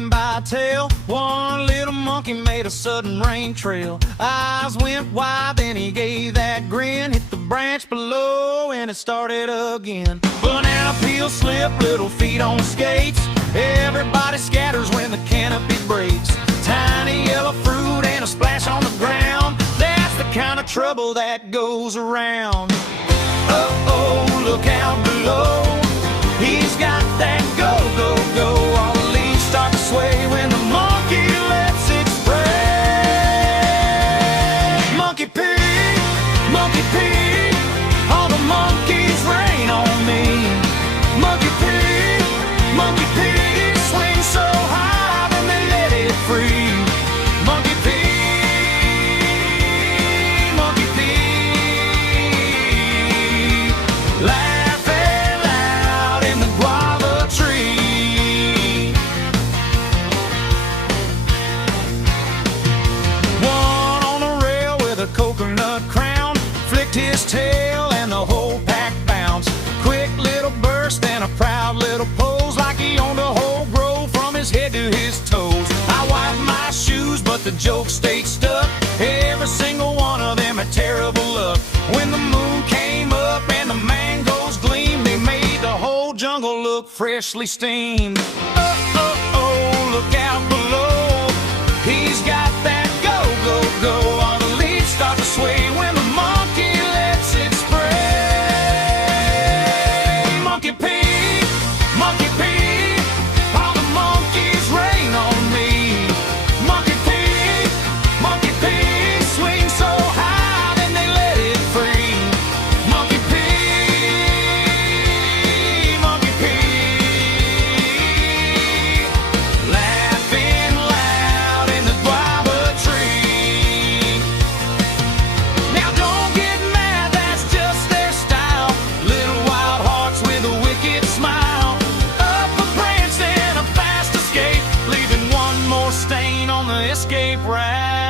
wagging by a tail. One little monkey made a sudden rain trail. Eyes went wide, then he gave that grin. Hit the branch below and it started again. Banana peel slip, little feet on skates. Everybody scatters when the canopy breaks. Tiny yellow fruit and a splash on the ground. That's the kind of trouble that goes around. Uh-oh, look out below. He's got that go, go, go. All the leaves start to sway when the monkey lets it spray. Monkey pee, monkey pee. All the monkeys rain on me. Monkey pee, monkey pee. Swing so high then they let it free. Monkey pee, monkey pee. Laughing loud in the guava tree. One on the rail with a coconut crown flicked his tail and the whole pack bounced. Quick little burst and a proud little pose, like he owned a whole grove from his head to his toes. I wiped my shoes, but the joke stayed stuck. Every single one of them had terrible luck. When the moon came up and the mangoes gleamed, they made the whole jungle look freshly steamed. Oh, look out below. He's got that go, go, go. All the leaves start to sway when the monkey lets it spray. Monkey pee, monkey pee. All the monkeys rain on me. Monkey pee, monkey pee. Swing so high then they let it free. Monkey pee, monkey pee. Laughing loud in the guava tree. Now don't get mad, that's just their style. Little wild hearts with a wicked smile. Up a branch then a fast escape, leaving one more stain on the escape route.